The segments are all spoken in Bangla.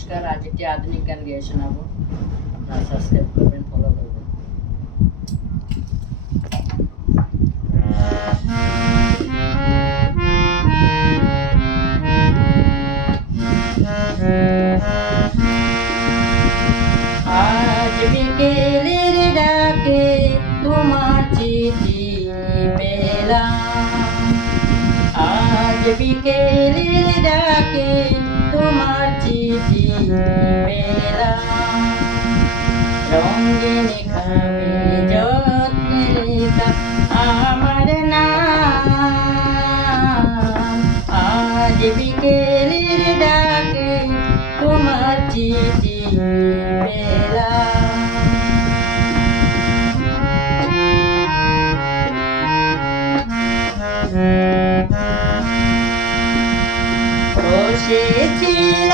নমস্কার আজ একটি আধুনিক গান গেয়ে শোনাবো। আপনারা সাবস্ক্রাইব করবেন ফলো করবেন। আজ বিকেলের ডাকে তোমার চিঠি পেলাম। আজ বিকেলের ডাকে আমার নাম আজ বিকেলের ডাকে তোমার চিঠি পেলাম বসেছিলাম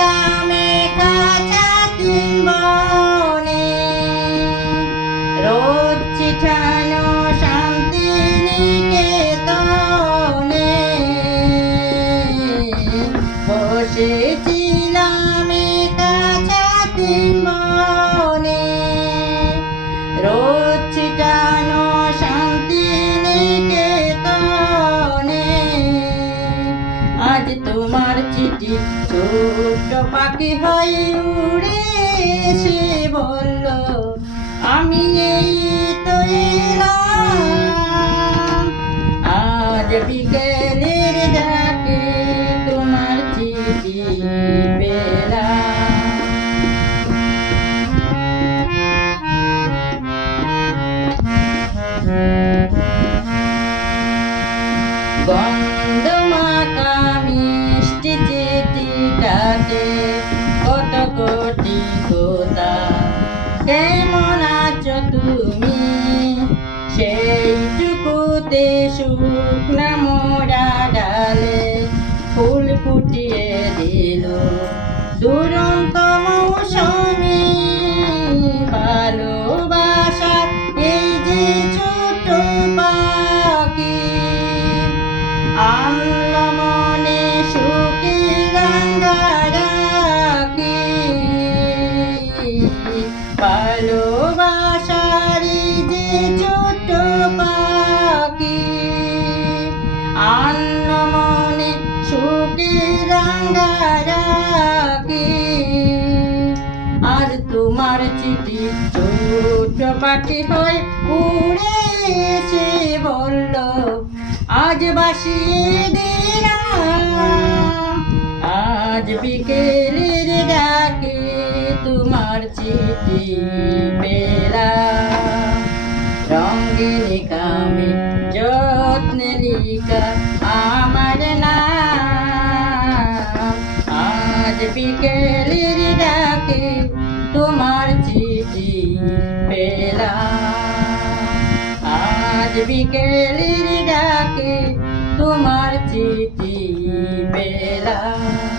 চিঠি ছোট পাখি হয়ে উড়ে এসে বলল, আমি এই তো আজ বিকেলের ডাকে তোমার চিঠি পেলাম। গন্ধ মাখা কেমন আছো তুমি সেইটুকুতে শুকনা মোড়া ডালে ফুল ফুটিয়ে রাঙ্গারাকি আজ তোমার চিঠি ছোট পাখি হয় উড়ে বলল, আজ বাসিয়ে দিলাম আজ বিকেলের ডাকে তোমার চিঠি পেলাম। রঙিন কামে যত্নে লিখা বিকেলের ডাকে তোমার চিঠি পেলাম। আজ বিকেলের ডাকে তোমার চিঠি পেলাম।